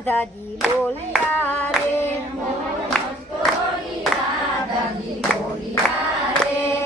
દાદી બોલિયા રે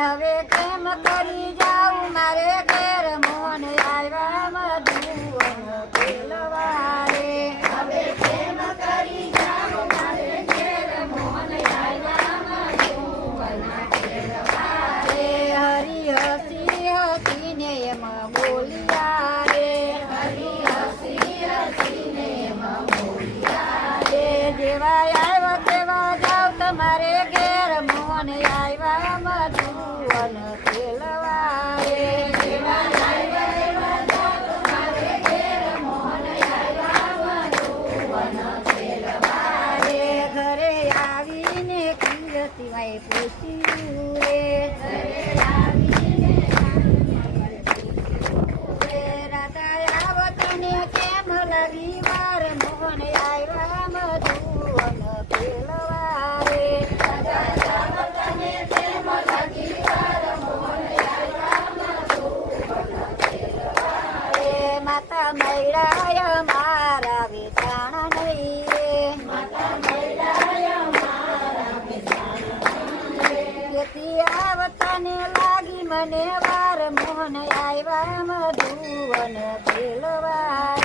હવે કેમ કરી જાઉં મારે ઘેર મોહન આવ્યા મધુવન ખેલવા રે હવે કેમ કરી જાઉં મારે ઘેર મોહન આવ્યા મધુવન ખેલવા રે હરી હસી હસીને એમ બોલિયા રે હરી હસી હસીને એમ બોલિયા રે જેવા આવ્યા તેવા જાવ તમારે ઘેર મોહન આવ્યા મધુવન ખેલવા રે જેવા આવ્યા તેવા જાવ તમારે ઘેર મોહન આવ્યા મધુવન ખેલવા રે ઘરે આવીને કીર્તિભાઈ પૂછ્યું રે ઘરે આવીને રાધા આવતને કેમ લગી વાર મોહન આવ્યા મધુવન ખેલવા રે રાધા આવતને કેમ લગી વાર મોહન આવ્યા મધુવન ખેલવા રે માતા મૈડાય મારા વેચાણ નહીં રે માતા મૈડાય મારા વેચાણ તેથી આવતને લાગી મને વાર મોહન આવ્યા મધુવન ખેલવા